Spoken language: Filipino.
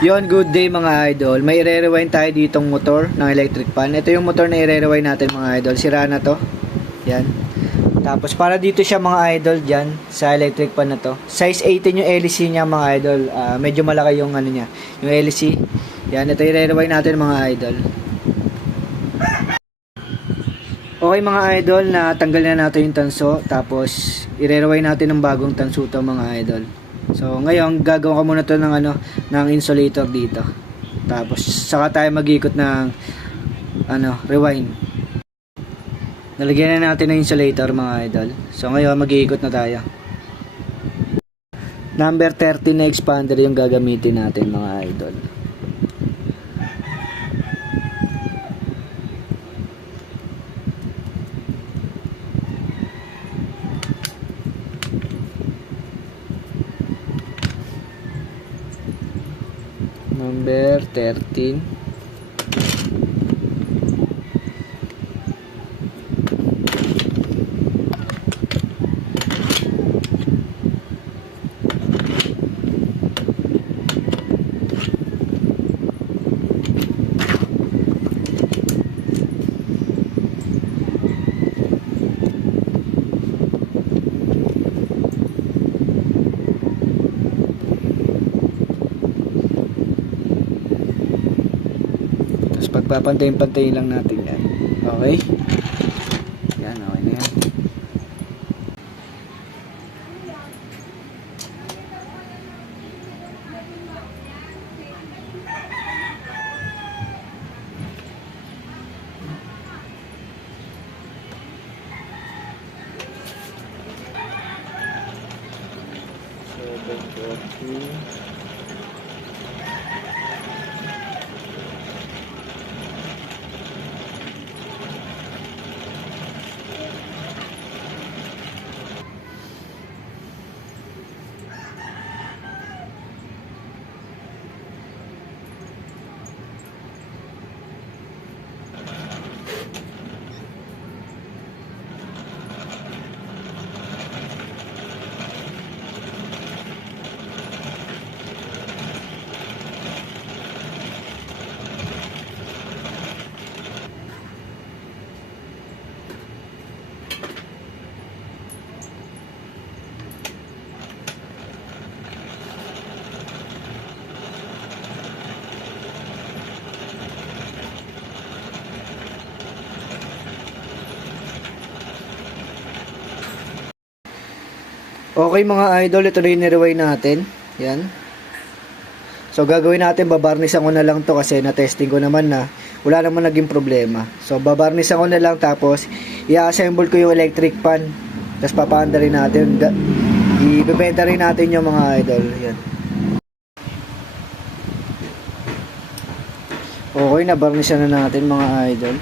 Yon, good day mga idol. May i-rewind tayo ditong motor ng electric fan. Ito yung motor na i-rewind natin mga idol. Sira na to. Yan. Tapos para dito siya mga idol dyan sa electric fan na to. Size 18 yung LEC niya mga idol. Medyo malaki yung ano niya, yung LEC. Yan, ito i-rewind natin mga idol. Okay mga idol, na tanggal na natin yung tanso. Tapos i-rewind natin ng bagong tanso to mga idol. So ngayon gagawa ko muna to ng ng insulator dito. Tapos saka tayo mag-ikot ng rewind. Nalagyan na natin ng insulator mga idol. So ngayon mag-iikot na tayo. Number 13 na expander yung gagamitin natin mga idol. Number 13. Pagpapantayin-pantayin lang natin yan. Okay? Yan, okay na yan. Okay mga idol, ito na yung nirewind natin. Yan. So gagawin natin, babarnisan ko na lang to kasi na-testing ko naman na wala naman naging problema. So babarnisan ko na lang, tapos i-assemble ko yung electric fan. Tapos papaanda rin natin. Ibebenta rin natin yung mga idol. Yan. Okay, nabarnisan na natin mga idol.